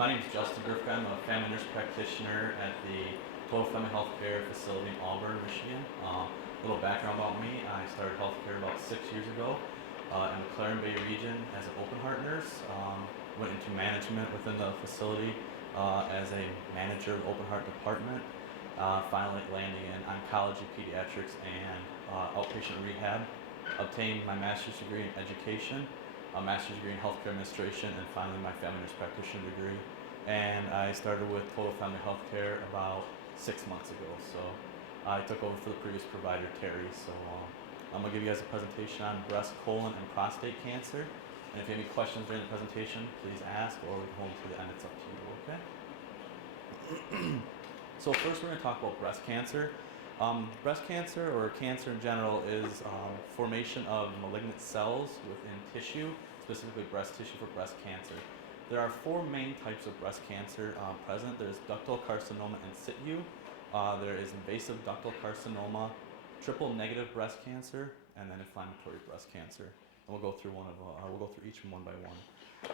My name is Justin Grifka. I'm a family nurse practitioner at the Total Family Healthcare facility in Auburn, Michigan. A little background about me. I started healthcare about 6 years ago in the Clarion Bay region as an open heart nurse. Went into management within the facility as a manager of the open heart department. Finally landing in oncology, pediatrics, and outpatient rehab. Obtained my master's degree in education, a master's degree in healthcare administration, and finally my family nurse practitioner degree. And I started with Total Family Healthcare about 6 months ago. So I took over for the previous provider, Terry. So I'm gonna give you guys a presentation on breast, colon, and prostate cancer. And if you have any questions during the presentation, please ask, or we can hold to the end. It's up to you, okay? So first we're gonna talk about breast cancer. Breast cancer, or cancer in general, is formation of malignant cells within tissue, specifically breast tissue for breast cancer. There are four main types of breast cancer present. There's ductal carcinoma in situ, there is invasive ductal carcinoma, triple negative breast cancer, and then inflammatory breast cancer. And we'll go through we'll go through each one by one.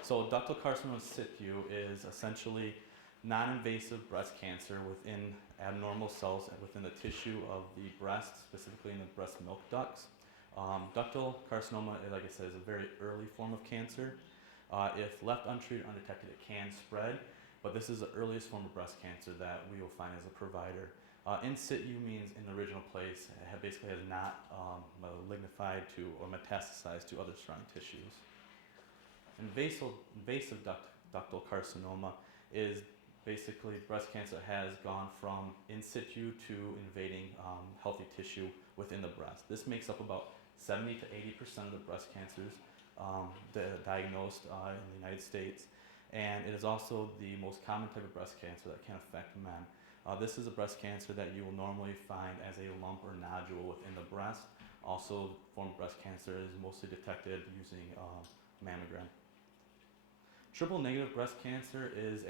So ductal carcinoma in situ is essentially non-invasive breast cancer within abnormal cells within the tissue of the breast, specifically in the breast milk ducts. Ductal carcinoma, like I said, is a very early form of cancer. If left untreated, undetected, it can spread, but this is the earliest form of breast cancer that we will find as a provider. In situ means in the original place. It basically has not malignified to or metastasized to other surrounding tissues. Invasive ductal carcinoma is basically breast cancer has gone from in situ to invading healthy tissue within the breast. This makes up about 70 to 80% of the breast cancers diagnosed in the United States. And it is also the most common type of breast cancer that can affect men. This is a breast cancer that you will normally find as a lump or nodule within the breast. Also, form of breast cancer is mostly detected using mammogram. Triple negative breast cancer is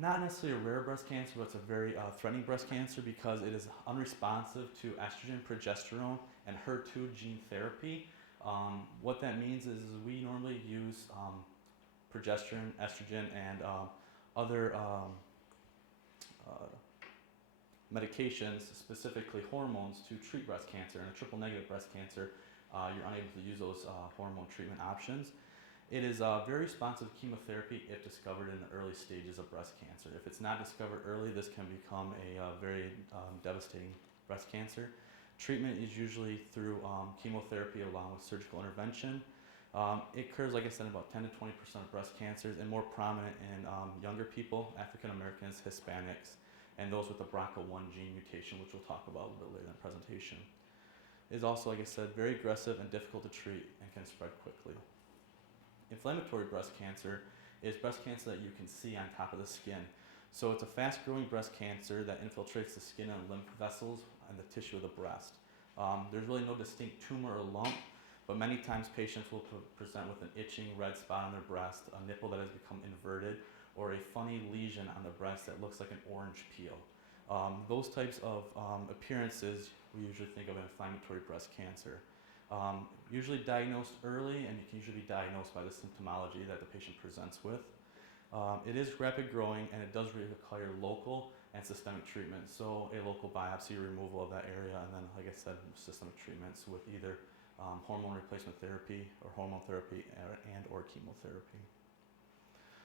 not necessarily a rare breast cancer, but it's a very threatening breast cancer because it is unresponsive to estrogen, progesterone, and HER2 gene therapy. What that means is we normally use progesterone, estrogen, and other medications, specifically hormones, to treat breast cancer. In a triple negative breast cancer, you're unable to use those hormone treatment options. It is very responsive to chemotherapy if discovered in the early stages of breast cancer. If it's not discovered early, this can become a very devastating breast cancer. Treatment is usually through chemotherapy along with surgical intervention. It occurs, like I said, in about 10 to 20% of breast cancers, and more prominent in younger people, African Americans, Hispanics, and those with the BRCA1 gene mutation, which we'll talk about a little bit later in the presentation. It is also, like I said, very aggressive and difficult to treat and can spread quickly. Inflammatory breast cancer is breast cancer that you can see on top of the skin. So it's a fast-growing breast cancer that infiltrates the skin and lymph vessels and the tissue of the breast. There's really no distinct tumor or lump, but many times patients will present with an itching red spot on their breast, a nipple that has become inverted, or a funny lesion on the breast that looks like an orange peel. Those types of appearances we usually think of as inflammatory breast cancer. Usually diagnosed early, and you can usually be diagnosed by the symptomology that the patient presents with. It is rapid growing, and it does require local and systemic treatment. So a local biopsy, removal of that area, and then, like I said, systemic treatments with either hormone replacement therapy or hormone therapy and or chemotherapy.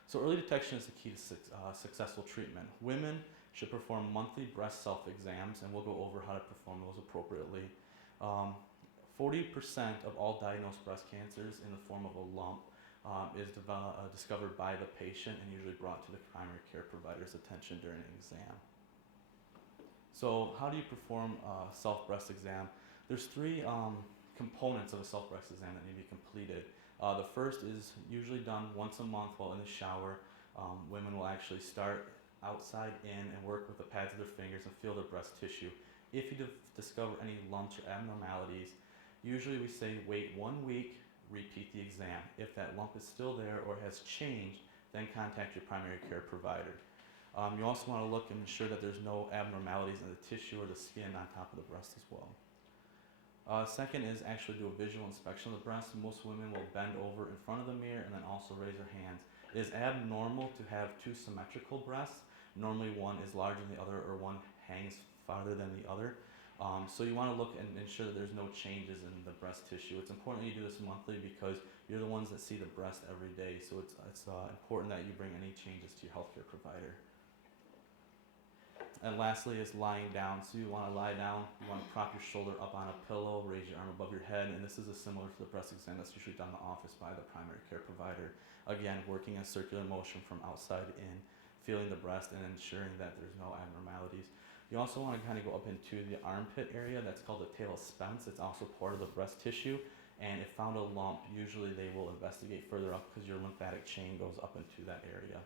So early detection is the key to successful treatment. Women should perform monthly breast self-exams, and we'll go over how to perform those appropriately. 40% of all diagnosed breast cancers in the form of a lump is discovered by the patient and usually brought to the primary care provider's attention during an exam. So how do you perform a self-breast exam? There's three components of a self-breast exam that need to be completed. The first is usually done once a month while in the shower. Women will actually start outside in and work with the pads of their fingers and feel their breast tissue. If you discover any lumps or abnormalities, usually we say wait 1 week, repeat the exam. If that lump is still there or has changed, then contact your primary care provider. You also want to look and ensure that there's no abnormalities in the tissue or the skin on top of the breast as well. Second is actually do a visual inspection of the breast. Most women will bend over in front of the mirror and then also raise their hands It is abnormal to have two symmetrical breasts. Normally one is larger than the other or one hangs farther than the other. So you want to look and ensure that there's no changes in the breast tissue. It's important that you do this monthly because you're the ones that see the breast every day. So it's important that you bring any changes to your healthcare provider. And lastly is lying down. So you want to lie down, you want to prop your shoulder up on a pillow, raise your arm above your head, and this is similar to the breast exam that's usually done in the office by the primary care provider. Again, working in circular motion from outside in, feeling the breast and ensuring that there's no abnormalities. You also want to kind of go up into the armpit area, that's called the tail of Spence. It's also part of the breast tissue, and if found a lump, usually they will investigate further up because your lymphatic chain goes up into that area.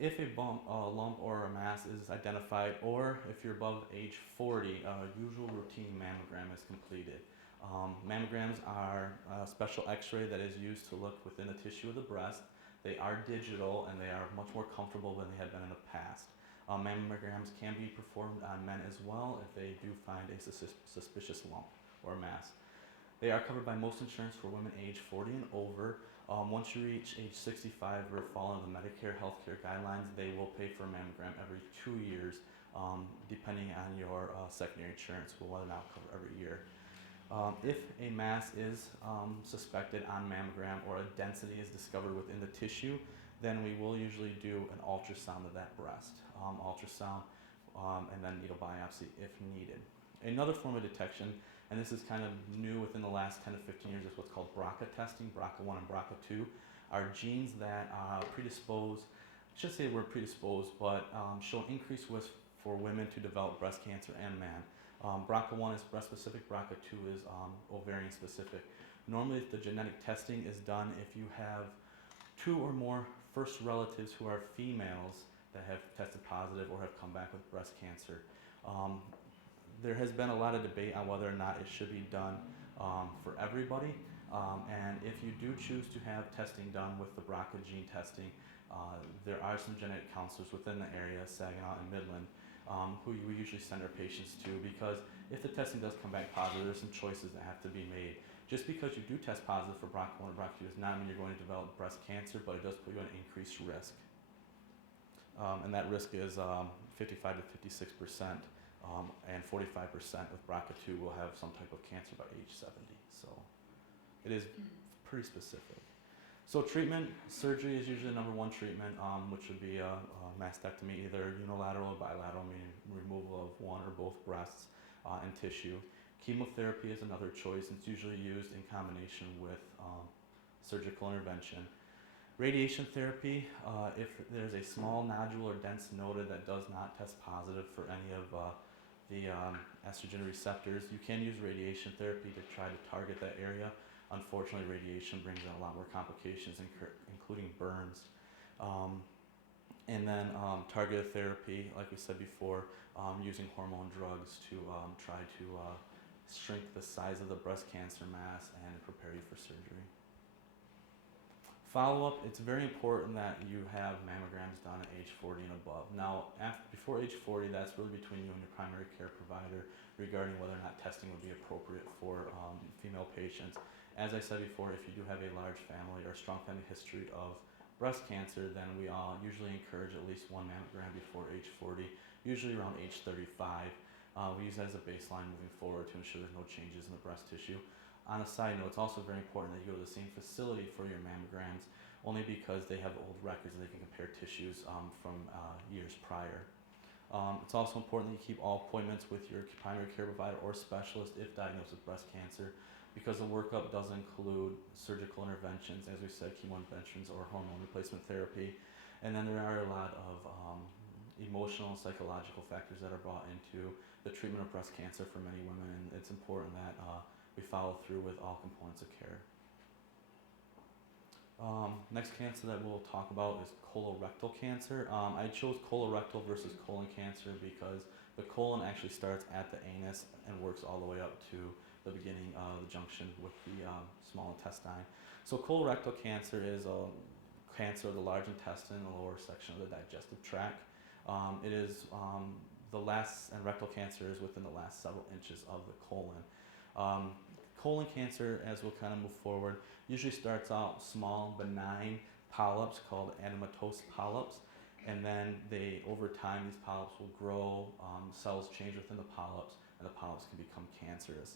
If a lump or a mass is identified, or if you're above age 40, a usual routine mammogram is completed. Mammograms are a special x-ray that is used to look within the tissue of the breast. They are digital and they are much more comfortable than they have been in the past. Mammograms can be performed on men as well if they do find a suspicious lump or mass. They are covered by most insurance for women age 40 and over. Once you reach age 65 or fall into the Medicare healthcare guidelines, they will pay for a mammogram every 2 years, depending on your secondary insurance, will whether or not cover every year. If a mass is suspected on mammogram or a density is discovered within the tissue, then we will usually do an ultrasound of that breast. And then needle biopsy if needed. Another form of detection, and this is kind of new within the last 10 to 15 years, is what's called BRCA testing, BRCA1 and BRCA2, are genes that predispose, I should say we're predisposed, but show an increased risk for women to develop breast cancer and man. BRCA1 is breast specific, BRCA2 is ovarian specific. Normally the genetic testing is done if you have 2 or more first relatives who are females that have tested positive or have come back with breast cancer. There has been a lot of debate on whether or not it should be done for everybody. And if you do choose to have testing done with the BRCA gene testing, there are some genetic counselors within the area, Saginaw and Midland, who we usually send our patients to, because if the testing does come back positive, there's some choices that have to be made. Just because you do test positive for BRCA1 or BRCA2 does not mean you're going to develop breast cancer, but it does put you at an increased risk. And that risk is 55 to 56%, and 45% with BRCA2 will have some type of cancer by age 70. So it is pretty specific. So treatment, surgery is usually the number one treatment, which would be a mastectomy, either unilateral or bilateral, meaning removal of one or both breasts and tissue. Chemotherapy is another choice. It's usually used in combination with surgical intervention. Radiation therapy, if there's a small nodule or dense node that does not test positive for any of the estrogen receptors, you can use radiation therapy to try to target that area. Unfortunately, radiation brings in a lot more complications, including burns. And then targeted therapy, like we said before, using hormone drugs to try to shrink the size of the breast cancer mass and prepare you for surgery. Follow-up, it's very important that you have mammograms done at age 40 and above. Now, before age 40, that's really between you and your primary care provider regarding whether or not testing would be appropriate for female patients. As I said before, if you do have a large family or a strong family history of breast cancer, then we all usually encourage at least one mammogram before age 40, usually around age 35. We use that as a baseline moving forward to ensure there's no changes in the breast tissue. On a side note, it's also very important that you go to the same facility for your mammograms, only because they have old records and they can compare tissues from years prior. It's also important that you keep all appointments with your primary care provider or specialist if diagnosed with breast cancer, because the workup does include surgical interventions, as we said, chemo interventions or hormone replacement therapy. And then there are a lot of emotional and psychological factors that are brought into the treatment of breast cancer for many women, and it's important that we follow through with all components of care. Next cancer that we'll talk about is colorectal cancer. I chose colorectal versus colon cancer because the colon actually starts at the anus and works all the way up to the beginning of the junction with the small intestine. So colorectal cancer is a cancer of the large intestine, the lower section of the digestive tract. It is and rectal cancer is within the last several inches of the colon. Colon cancer, as we'll kind of move forward, usually starts out small, benign polyps called anastomosis polyps, and then over time, these polyps will grow, cells change within the polyps, and the polyps can become cancerous.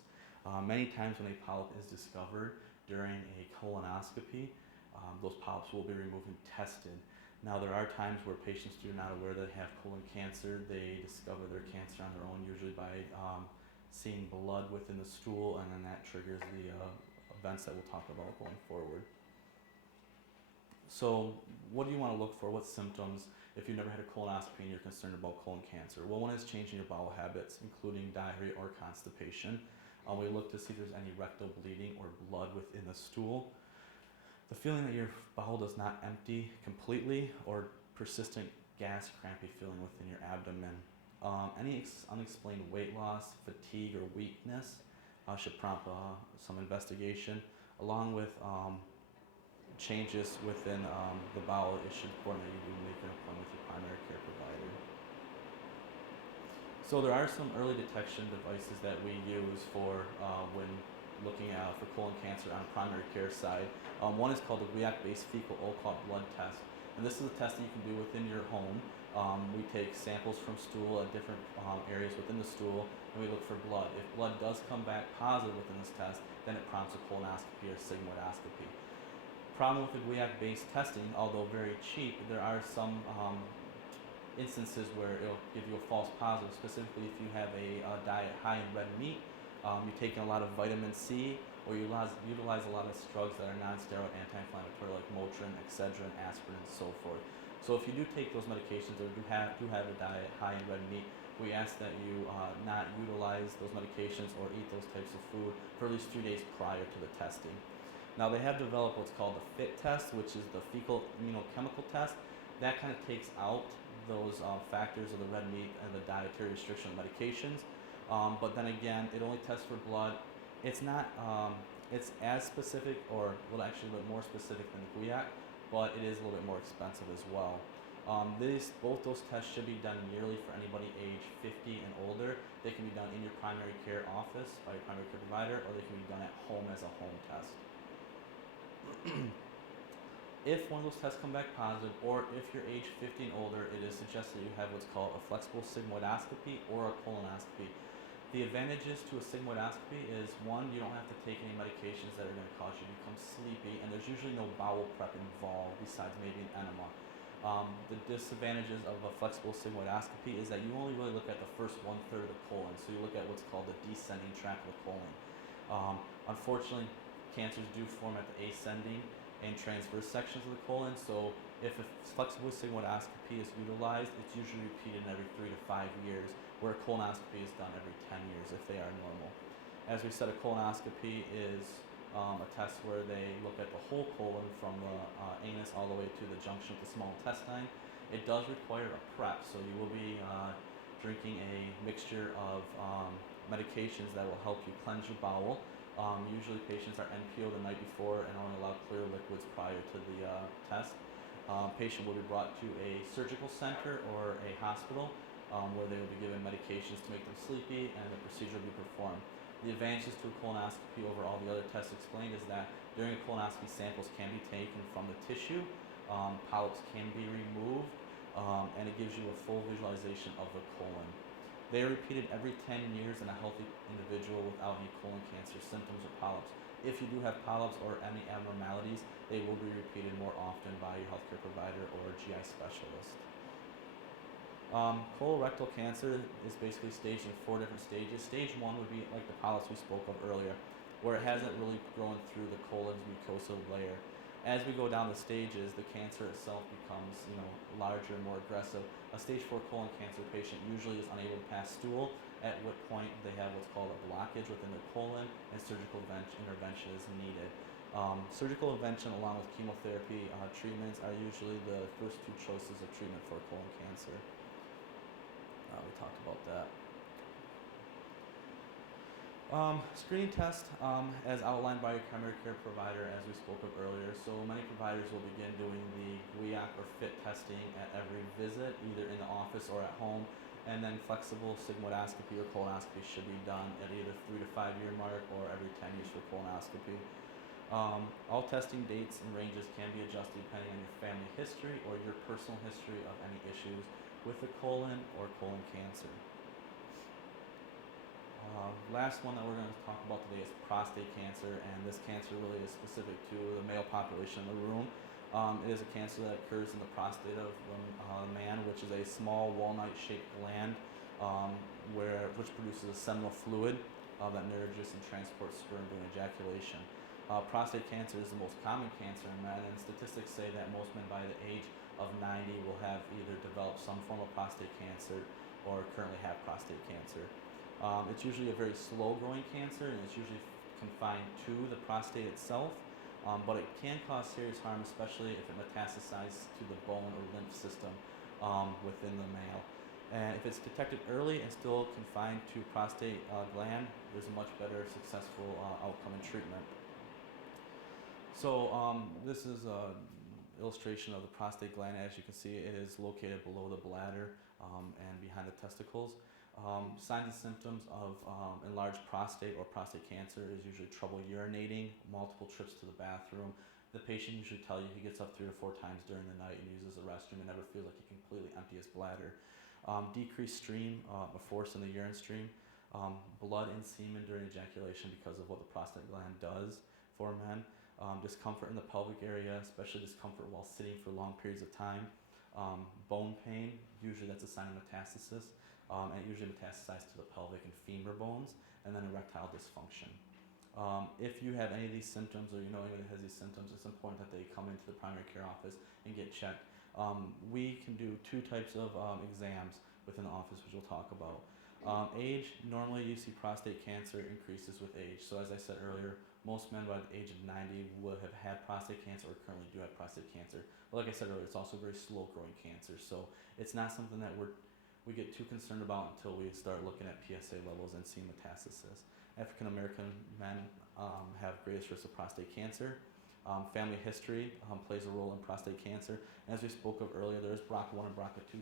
Many times when a polyp is discovered during a colonoscopy, those polyps will be removed and tested. Now, there are times where patients are not aware they have colon cancer. They discover their cancer on their own, usually by seeing blood within the stool, and then that triggers the events that we'll talk about going forward. So, what do you want to look for? What symptoms if you've never had a colonoscopy and you're concerned about colon cancer? Well, one is changing your bowel habits, including diarrhea or constipation. We look to see if there's any rectal bleeding or blood within the stool. The feeling that your bowel does not empty completely, or persistent gas, crampy feeling within your abdomen. Any unexplained weight loss, fatigue, or weakness should prompt some investigation, along with changes within the bowel. It should important that you do make an appointment with your primary care provider. So there are some early detection devices that we use for when looking for colon cancer on the primary care side. One is called the GUIAC-based fecal occult blood test. And this is a test that you can do within your home. We take samples from stool at different areas within the stool, and we look for blood. If blood does come back positive within this test, then it prompts a colonoscopy or sigmoidoscopy. Problem with the GUIAC-based testing, although very cheap, there are some instances where it'll give you a false positive, specifically if you have a diet high in red meat, you're taking a lot of vitamin C, or you utilize a lot of drugs that are non-steroid anti-inflammatory like Motrin, Excedrin, aspirin, and so forth. So if you do take those medications or do have a diet high in red meat, we ask that you not utilize those medications or eat those types of food for at least 3 days prior to the testing. Now, they have developed what's called the FIT test, which is the fecal immunochemical test. That kind of takes out those factors of the red meat and the dietary restriction medications. But then again, it only tests for blood. It's not, it's as specific, or well, actually a little bit more specific than the GUIAC, but it is a little bit more expensive as well. Both those tests should be done yearly for anybody age 50 and older. They can be done in your primary care office by your primary care provider, or they can be done at home as a home test. If one of those tests come back positive, or if you're age 50 and older, it is suggested you have what's called a flexible sigmoidoscopy or a colonoscopy. The advantages to a sigmoidoscopy is, one, you don't have to take any medications that are going to cause you to become sleepy, and there's usually no bowel prep involved besides maybe an enema. The disadvantages of a flexible sigmoidoscopy is that you only really look at the first 1/3 of the colon, so you look at what's called the descending tract of the colon. Unfortunately, cancers do form at the ascending and transverse sections of the colon, so if a flexible sigmoidoscopy is utilized, it's usually repeated every 3 to 5 years, where a colonoscopy is done every 10 years if they are normal. As we said, a colonoscopy is a test where they look at the whole colon from the anus all the way to the junction with the small intestine. It does require a prep, so you will be drinking a mixture of medications that will help you cleanse your bowel. Usually patients are NPO the night before and only allow clear liquids prior to the test. Patient will be brought to a surgical center or a hospital where they will be given medications to make them sleepy, and the procedure will be performed. The advantages to a colonoscopy over all the other tests explained is that during a colonoscopy, samples can be taken from the tissue, polyps can be removed, and it gives you a full visualization of the colon. They are repeated every 10 years in a healthy individual without any colon cancer symptoms or polyps. If you do have polyps or any abnormalities, they will be repeated more often by your healthcare provider or GI specialist. Colorectal cancer is basically staged in 4 different stages. Stage 1 would be like the polyps we spoke of earlier, where it hasn't really grown through the colon's mucosal layer. As we go down the stages, the cancer itself becomes, larger and more aggressive. A stage 4 colon cancer patient usually is unable to pass stool, at what point they have what's called a blockage within the colon, and surgical intervention is needed. Surgical intervention along with chemotherapy treatments are usually the first 2 choices of treatment for colon cancer. We talked about that. Screening test, as outlined by your primary care provider, as we spoke of earlier. So many providers will begin doing the GUIAC or FIT testing at every visit, either in the office or at home. And then flexible sigmoidoscopy or colonoscopy should be done at either 3 to 5 year mark or every 10 years for colonoscopy. All testing dates and ranges can be adjusted depending on your family history or your personal history of any issues with the colon or colon cancer. Last one that we're going to talk about today is prostate cancer, and this cancer really is specific to the male population in the room. It is a cancer that occurs in the prostate of the man, which is a small walnut-shaped gland which produces a seminal fluid that nourishes and transports sperm during ejaculation. Prostate cancer is the most common cancer in men, and statistics say that most men by the age of 90 will have either developed some form of prostate cancer or currently have prostate cancer. It's usually a very slow-growing cancer, and it's usually confined to the prostate itself, but it can cause serious harm, especially if it metastasizes to the bone or lymph system within the male. And if it's detected early and still confined to prostate gland, there's a much better successful outcome in treatment. So this is an illustration of the prostate gland. As you can see, it is located below the bladder and behind the testicles. Signs and symptoms of enlarged prostate or prostate cancer is usually trouble urinating, multiple trips to the bathroom. The patient usually tells you he gets up 3 or 4 times during the night and uses the restroom and never feels like he can completely empty his bladder. Decreased stream of force in the urine stream, blood and semen during ejaculation because of what the prostate gland does for men. Discomfort in the pelvic area, especially discomfort while sitting for long periods of time. Bone pain, usually that's a sign of metastasis, and it usually metastasizes to the pelvic and femur bones, and then erectile dysfunction. If you have any of these symptoms, or you know anyone that has these symptoms, it's important that they come into the primary care office and get checked. We can do 2 types of exams within the office, which we'll talk about. Age, normally you see prostate cancer increases with age. So as I said earlier, most men by the age of 90 would have had prostate cancer or currently do have prostate cancer. But like I said earlier, it's also very slow-growing cancer. So it's not something that we get too concerned about until we start looking at PSA levels and seeing metastasis. African American men have greatest risk of prostate cancer. Family history plays a role in prostate cancer. And as we spoke of earlier, there is BRCA1 and BRCA2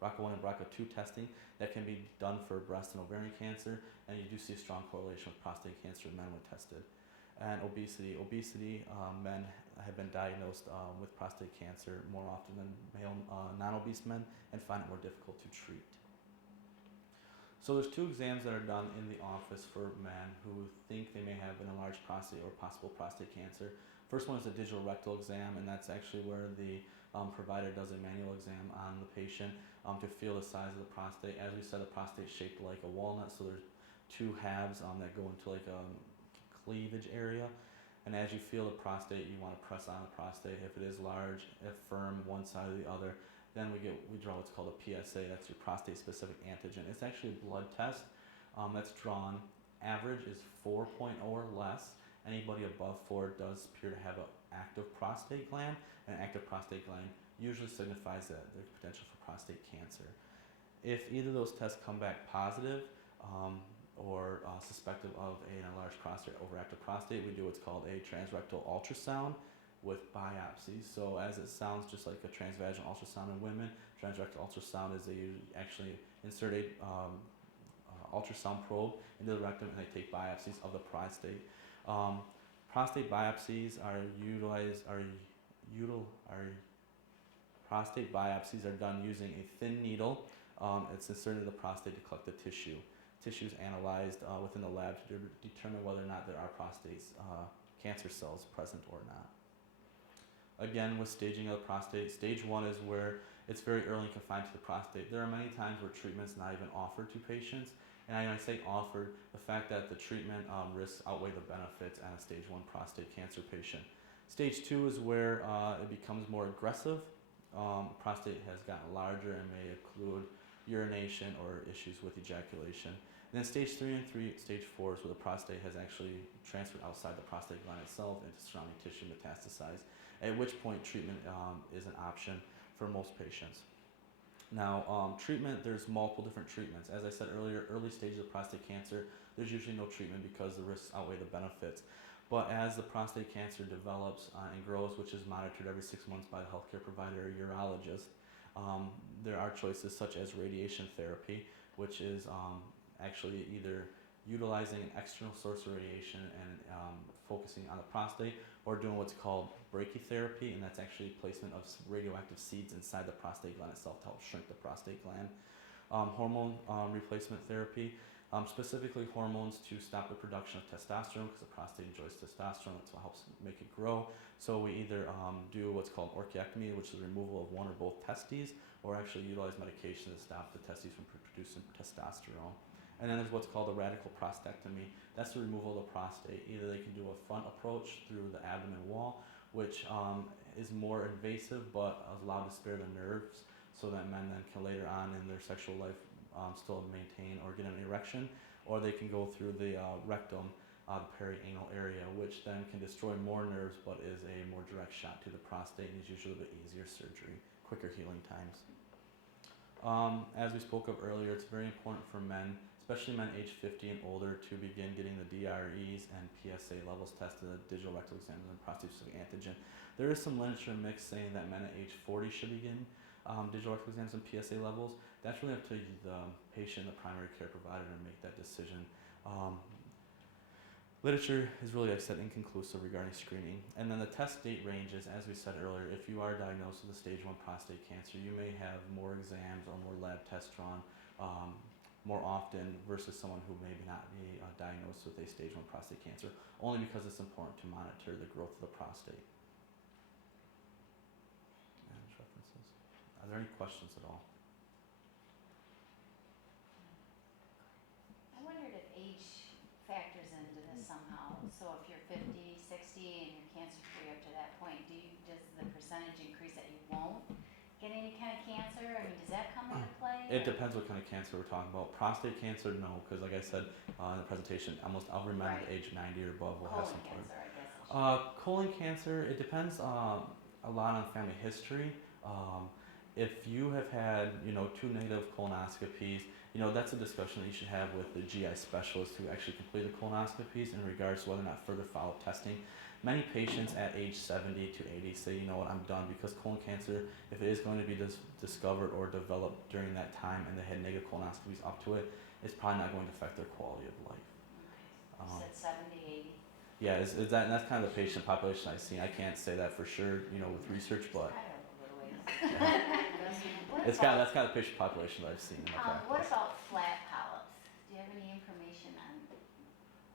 and BRCA2 testing that can be done for breast and ovarian cancer, and you do see a strong correlation with prostate cancer in men when tested. And obesity, men have been diagnosed with prostate cancer more often than male non-obese men and find it more difficult to treat. So there's 2 exams that are done in the office for men who think they may have an enlarged prostate or possible prostate cancer. First one is a digital rectal exam, and that's actually where the provider does a manual exam on the patient to feel the size of the prostate. As we said, the prostate is shaped like a walnut, so there's 2 halves that go into like a cleavage area. And as you feel the prostate, you want to press on the prostate. If it is large, if firm, one side or the other, then we draw what's called a PSA. That's your prostate-specific antigen. It's actually a blood test that's drawn. Average is 4.0 or less. Anybody above 4 does appear to have an active prostate gland. An active prostate gland usually signifies that there's potential for prostate cancer. If either of those tests come back positive or suspected of an enlarged prostate, overactive prostate, we do what's called a transrectal ultrasound with biopsies. So as it sounds just like a transvaginal ultrasound in women, transrectal ultrasound is they actually insert a ultrasound probe into the rectum and they take biopsies of the prostate. Prostate biopsies prostate biopsies are done using a thin needle. It's inserted in the prostate to collect the tissue. Tissue is analyzed within the lab to determine whether or not there are prostate cancer cells present or not. Again, with staging of the prostate, stage 1 is where it's very early and confined to the prostate. There are many times where treatment's not even offered to patients. And I say offered, the fact that the treatment risks outweigh the benefits on a stage 1 prostate cancer patient. Stage 2 is where it becomes more aggressive. Prostate has gotten larger and may include urination or issues with ejaculation. And then stage 3 and stage 4 is where the prostate has actually transferred outside the prostate gland itself into surrounding tissue metastasized, at which point treatment is an option for most patients. Now, treatment, there's multiple different treatments. As I said earlier, early stages of prostate cancer, there's usually no treatment because the risks outweigh the benefits. But as the prostate cancer develops and grows, which is monitored every 6 months by the healthcare provider or urologist, There are choices such as radiation therapy, which is actually either utilizing an external source of radiation and focusing on the prostate, or doing what's called brachytherapy, and that's actually placement of radioactive seeds inside the prostate gland itself to help shrink the prostate gland. Hormone replacement therapy, specifically hormones to stop the production of testosterone, because the prostate enjoys testosterone. That's what helps make it grow. So we either do what's called orchiectomy, which is the removal of one or both testes, or actually utilize medication to stop the testes from producing testosterone. And then there's what's called a radical prostatectomy. That's the removal of the prostate. Either they can do a front approach through the abdomen wall, which is more invasive but allowed to spare the nerves, so that men then can later on in their sexual life still maintain or get an erection, or they can go through the rectum, the perianal area, which then can destroy more nerves but is a more direct shot to the prostate and is usually a bit easier surgery, quicker healing times. As we spoke of earlier, it's very important for men, especially men age 50 and older, to begin getting the DREs and PSA levels tested, the digital rectal examination and prostate-specific antigen. There is some literature mix saying that men at age 40 should begin digital rectal examination and PSA levels. That's really up to the patient, the primary care provider, to make that decision. Literature is really, like I said, inconclusive regarding screening. And then the test date ranges, as we said earlier. If you are diagnosed with a stage 1 prostate cancer, you may have more exams or more lab tests drawn more often versus someone who may not be diagnosed with a stage 1 prostate cancer, only because it's important to monitor the growth of the prostate. And references. Are there any questions at all? I wondered if age factors into this somehow. So if you're 50, 60 and you're cancer-free up to that point, does the percentage increase that you won't get any kind of cancer? I mean, does that come into play? It depends what kind of cancer we're talking about. Prostate cancer, no, because like I said in the presentation, almost every man at age 90 or above will have some colon cancer, I guess. Colon cancer, it depends a lot on family history. If you have had, 2 negative colonoscopies, that's a discussion that you should have with the GI specialist who actually completed the colonoscopies in regards to whether or not further follow-up testing. Many patients at age 70 to 80 say, you know what, I'm done, because colon cancer, if it is going to be discovered or developed during that time and they had negative colonoscopies up to it, it's probably not going to affect their quality of life. You said 70, 80? Yeah, and that's kind of the patient population I've seen. I can't say that for sure, with research, but that's kind of the patient population that I've seen in my practice. What about flat polyps? Do you have any information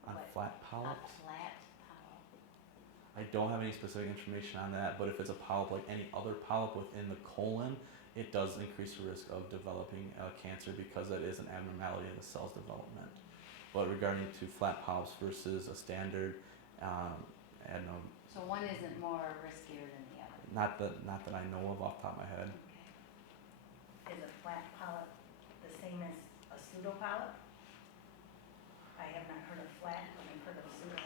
on flat polyps? A flat polyp. I don't have any specific information on that, but if it's a polyp like any other polyp within the colon, it does increase the risk of developing cancer, because that is an abnormality in the cell's development. But regarding to flat polyps versus a standard adenoma. So one isn't more riskier than the other? Not that I know of off the top of my head. Okay. Is a flat polyp the same as a pseudopolyp? I have not heard of flat, but I've heard of pseudo.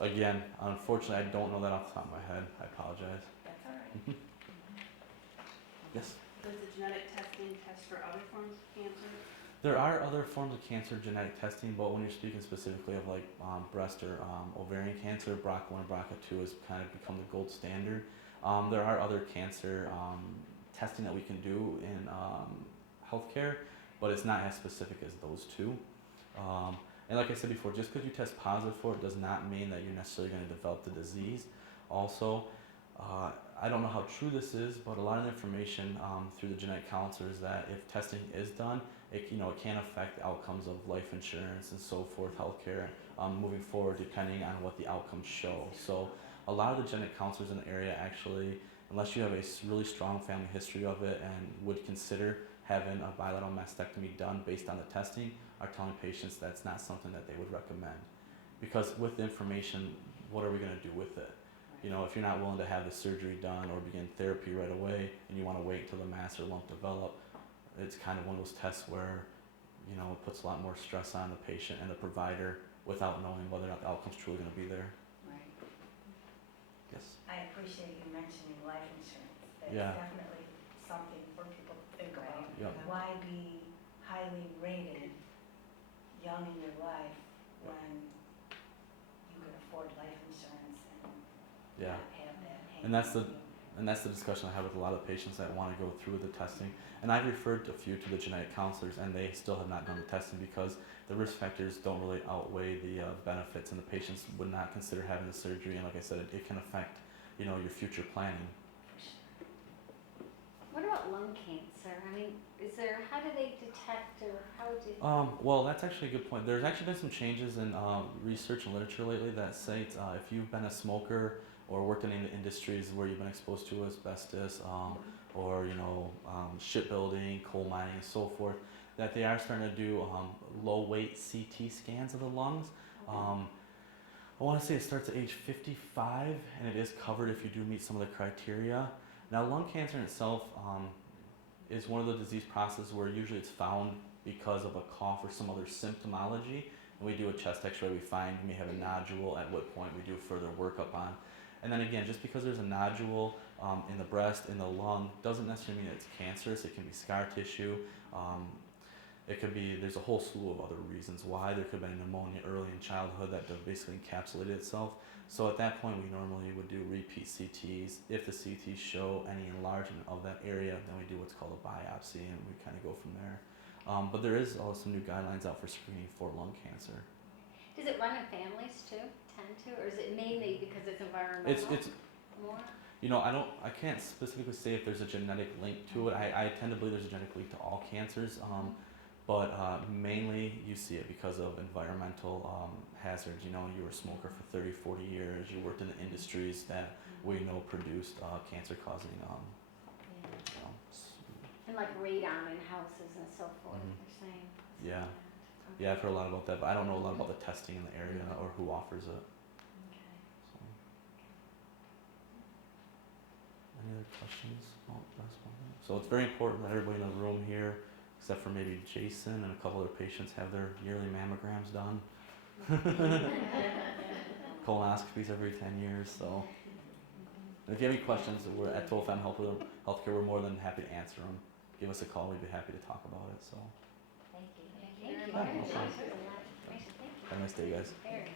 Again, unfortunately, I don't know that off the top of my head. I apologize. That's all right. Yes? Does the genetic testing test for other forms of cancer? There are other forms of cancer genetic testing, but when you're speaking specifically of like breast or ovarian cancer, BRCA1 and BRCA2 has kind of become the gold standard. There are other cancer testing that we can do in healthcare, but it's not as specific as those two. And like I said before, just because you test positive for it does not mean that you're necessarily going to develop the disease. Also, I don't know how true this is, but a lot of the information through the genetic counselor is that if testing is done, it can affect the outcomes of life insurance and so forth, healthcare, moving forward, depending on what the outcomes show. So a lot of the genetic counselors in the area actually, unless you have a really strong family history of it and would consider having a bilateral mastectomy done based on the testing, are telling patients that's not something that they would recommend. Because with the information, what are we going to do with it? If you're not willing to have the surgery done or begin therapy right away and you want to wait until the mass or lump develop, it's kind of one of those tests where, it puts a lot more stress on the patient and the provider without knowing whether or not the outcome's truly going to be there. Right. Yes? I appreciate you mentioning life insurance. That's Yeah. definitely something for people to think about. Yep. Why be highly rated young in your life when you can afford life insurance and Yeah. not have that hanging And that's the over you? and that's the discussion I have with a lot of patients that want to go through the testing. And I've referred a few to the genetic counselors, and they still have not done the testing because the risk factors don't really outweigh the benefits, and the patients would not consider having the surgery. And like I said, it can affect, your future planning. What about lung cancer? I mean, how do they detect, or how do you? Well, that's actually a good point. There's actually been some changes in research and literature lately that say if you've been a smoker or worked in any industries where you've been exposed to asbestos, or shipbuilding, coal mining, and so forth, that they are starting to do low weight CT scans of the lungs. I want to say it starts at age 55, and it is covered if you do meet some of the criteria. Now, lung cancer in itself is one of the disease processes where usually it's found because of a cough or some other symptomology. And we do a chest x-ray, we find you may have a nodule, at what point we do further workup on. And then again, just because there's a nodule in the breast, in the lung, doesn't necessarily mean that it's cancerous. It can be scar tissue. It could be, there's a whole slew of other reasons why. There could have been pneumonia early in childhood that basically encapsulated itself. So at that point, we normally would do repeat CTs. If the CTs show any enlargement of that area, then we do what's called a biopsy, and we kind of go from there. But there is also some new guidelines out for screening for lung cancer. Does it run in families too, tend to, or is it mainly because it's environmental? It's more? I can't specifically say if there's a genetic link to it. I tend to believe there's a genetic link to all cancers. But mainly you see it because of environmental hazards. You were a smoker for 30, 40 years. You worked in the industries that we know produced cancer-causing. And like radon in houses and so forth, they're saying. Yeah. Okay. Yeah, I've heard a lot about that, but I don't know a lot about the testing in the area or who offers it. Okay. So. Any other questions? So it's very important that everybody in the room here, except for maybe Jason and a couple other patients, have their yearly mammograms done. Colonoscopies every 10 years. So, and if you have any questions, we're at Total Family Healthcare. We're more than happy to answer them. Give us a call. We'd be happy to talk about it. So, Thank you. Thank you very Very much. much. That was a lot of information. Thank you. have a nice day, guys. Very.